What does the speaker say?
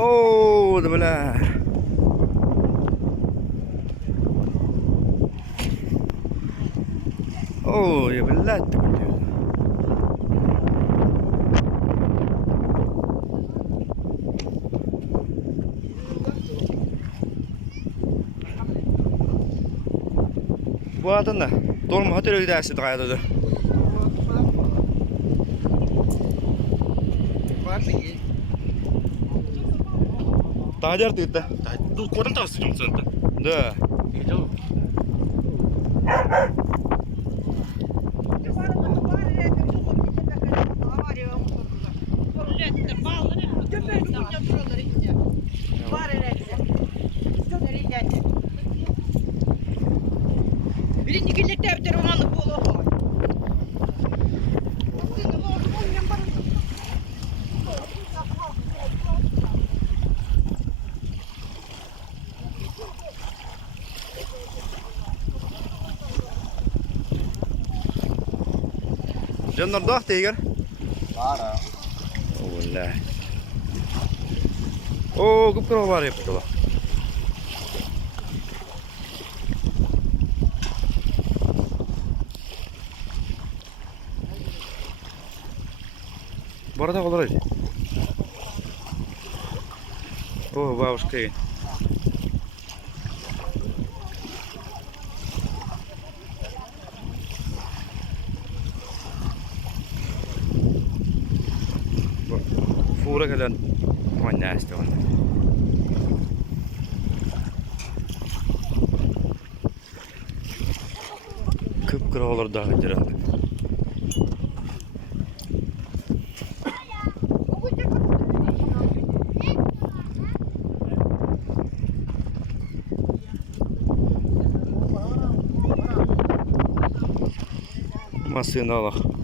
Oo, da biler. Oo, ya billahi. Bu adın da. Dolma hotel ödəsi qaydadır. Daha der dedi. 너 고등 따왔어 좀 썼다. Da. 이죠? Birinci güllekte bir romanlık bol olmalı. Canlar da deyir. 알아. Vallahi. Oo, kupkuru var yaptı bak. Bu arada olur hadi. Oo, bavuşka. Fura gelen manyasta var. Kıpkırı olur daha herhalde. Masını alak.